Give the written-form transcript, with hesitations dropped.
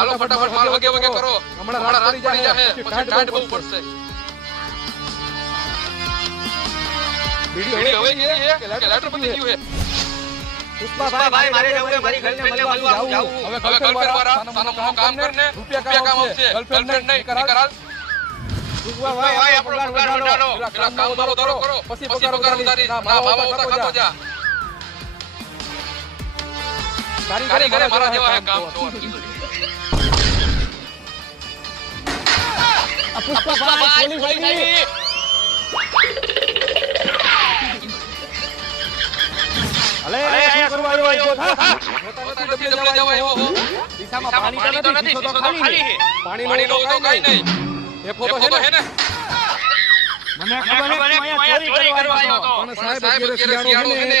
હાલો ફટાફટ માલ વગે વગે કરો હમણાં રાત પડી જાહે પછી ટાઈટ બહુ પડશે બીડી હવે કે લેટર પતી ગયું હે પુષ્પાભાઈ મારે જવું છે મારી ગર્લફ્રેન્ડને મળવા જાવું હવે ગર્લફ્રેન્ડ વાળા સાનો મોનો કામ કરને રૂપિયા કામ આવશે ગર્લફ્રેન્ડ નહીં કરાલ પુષ્પાભાઈ આપણો પગાર વધારો પેલા કામ મારો ધરો કરો પછી પગાર ઉતારી ના માવા ઓછા ખાતો જા કારીગરે મારા જેવા હે કામ તો પુષ્પાભાઈ ગોલી ગઈ અલે શું કરવા આવ્યો છો નથી જવા આવ્યો હો દિશામાં પાણી તો નથી તો ખાલી હે પાણી નો તો કાઈ નહીં એ ફોટો હે ને મને ખબર હે તું અહીંયા ચોરી કરવા આવ્યો તો પણ સાહેબ અત્યારે શિયાળો હે ને